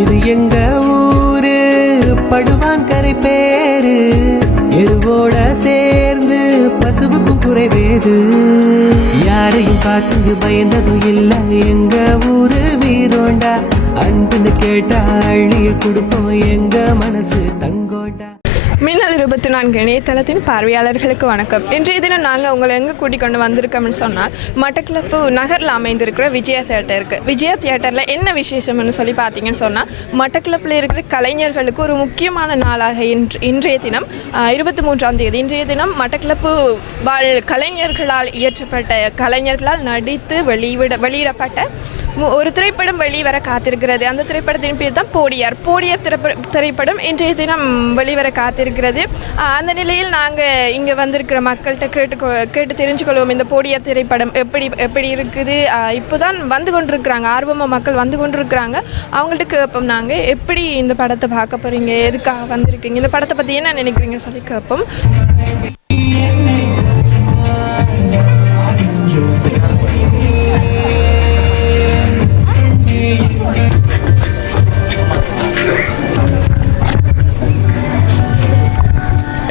இது எங்க ஊரு? படுவான் கரை பேரு. எருவோட சேர்ந்து பசுவுக்கும் குறைவேது. யாரையும் பார்த்து பயந்ததும் இல்ல. எங்க ஊரு வீரோண்டா? அன்புன்னு கேட்டா அள்ளிய கொடுப்போம். எங்க மனசு தங்கோண்டா? மின்னல் இருபத்தி நான்கு இணையதளத்தின் பார்வையாளர்களுக்கு வணக்கம். இன்றைய தினம் நாங்கள் உங்களை எங்கே கூட்டிக் கொண்டு வந்திருக்கோம்னு சொன்னால் மட்டக்களப்பு நகரில் அமைந்திருக்கிற விஜயா தியேட்டருக்கு விஜயா தியேட்டரில் என்ன விசேஷம்னு சொல்லி பார்த்தீங்கன்னு சொன்னால் மட்டக்களப்பில் இருக்கிற கலைஞர்களுக்கு ஒரு முக்கியமான நாளாக இன்று இன்றைய தினம் இருபத்தி மூன்றாம் தேதி. இன்றைய தினம் மட்டக்களப்பு வாழ் கலைஞர்களால் இயற்றப்பட்ட கலைஞர்களால் நடித்து வெளியிட வெளியிடப்பட்ட ஒரு திரைப்படம் வெளிவர காத்திருக்கிறது. அந்த திரைப்படத்தின் பேர் தான் போடியார். போடியார் திரைப்ப திரைப்படம் இன்றைய தினம் வெளிவர காத்திருக்கிறது. அந்த நிலையில் நாங்கள் இங்கே வந்திருக்கிற மக்கள்கிட்ட கேட்டு கேட்டு தெரிஞ்சுக்கொள்வோம். இந்த போடியார் திரைப்படம் எப்படி எப்படி இருக்குது? இப்போ தான் வந்து கொண்டிருக்கிறாங்க. ஆர்வமாக மக்கள் வந்து கொண்டிருக்கிறாங்க. அவங்கள்ட்ட கேட்போம் நாங்கள் எப்படி இந்த படத்தை பார்க்க போகிறீங்க எதுக்காக வந்திருக்கீங்க? இந்த படத்தை பற்றி என்ன நினைக்கிறீங்க சொல்லி கேட்போம்.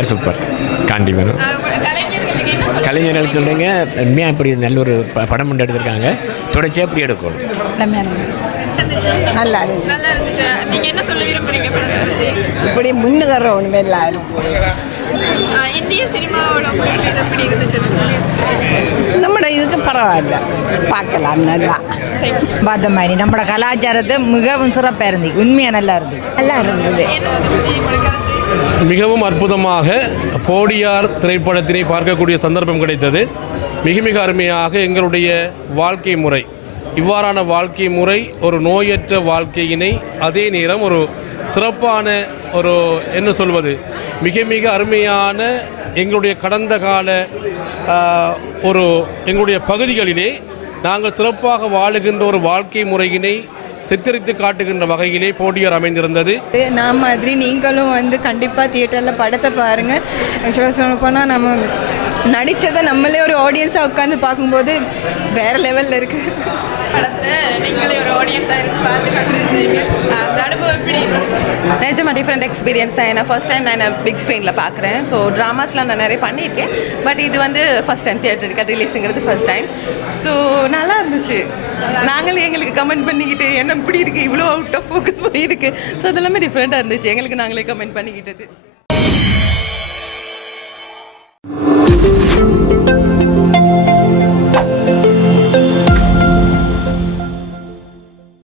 சூப்பர் காண்டி வேணும். கலைஞர்கள் சொல்கிறீங்க உண்மையாக இப்படி நல்ல ஒரு ப- படம் ஒன்று எடுத்திருக்காங்க. தொடர்ச்சியாக இப்படி எடுக்கணும். நல்லா இருக்கு. நல்லா இருந்துச்சு? நீங்கள் என்ன சொல்ல விரும்புகிறீங்க படத்தை பற்றி இப்படி முன்னுகிறோம் எல்லாரும் இந்திய சினிமாவோட எப்படி இருந்துச்சு? பரவாயில்ல. பார்க்கலாம் நல்லா. பார்த்த மாதிரி. நம்மளோட கலாச்சாரத்தை மிகவும் சிறப்பாக இருந்துச்சு உண்மையாக நல்லா இருந்தது. நல்லா இருந்தது. மிகவும் அற்புதமாக போடியார் திரைப்படத்தினை பார்க்கக்கூடிய சந்தர்ப்பம் கிடைத்தது. மிக மிக அருமையாக எங்களுடைய வாழ்க்கை முறை. இவ்வாறான வாழ்க்கை முறை ஒரு நோயற்ற வாழ்க்கையினை அதே நேரம் ஒரு சிறப்பான ஒரு என்ன சொல்வது மிக மிக அருமையான எங்களுடைய கடந்த கால ஒரு எங்களுடைய பகுதிகளிலே நாங்கள் சிறப்பாக வாழுகின்ற ஒரு வாழ்க்கை முறையினை சித்தரித்து காட்டுகின்ற வகையிலே போட்டியர் அமைந்திருந்தது. நான் மாதிரி நீங்களும் வந்து கண்டிப்பாக தியேட்டரில் படத்தை பாருங்கள் ஆக்சுவலாக சொல்ல போனால் நம்ம நடித்ததை நம்மளே ஒரு ஆடியன்ஸாக உட்காந்து பார்க்கும்போது வேறு லெவலில் இருக்குது படத்தை நீங்களே ஒரு ஆடியன்ஸாக இருந்து பார்த்து கண்டிருந்தீங்க அந்த அனுபவம் எப்படி இருந்துச்சு? நிஜமாக டிஃப்ரெண்ட் எக்ஸ்பீரியன்ஸ் தான். ஏன்னா ஃபர்ஸ்ட் டைம் நான் பிக் ஸ்க்ரீனில் பார்க்குறேன். ஸோ ட்ராமாஸ்லாம் நான் நிறைய பண்ணியிருக்கேன். பட் இது வந்து ஃபர்ஸ்ட் டைம் தியேட்டருக்கு ரிலீஸுங்கிறது ஃபர்ஸ்ட் டைம் ஸோ நல்லா இருந்துச்சு. நாங்களே எங்களுக்கு கமெண்ட் பண்ணிக்கிட்டு என்ன இப்படி இருக்குது இவ்வளோ அவுட் ஆஃப் ஃபோக்கஸ் போயிருக்கு. ஸோ அதெல்லாமே டிஃப்ரெண்ட்டாக இருந்துச்சு. எங்களுக்கு நாங்களே கமெண்ட் பண்ணிக்கிட்டது.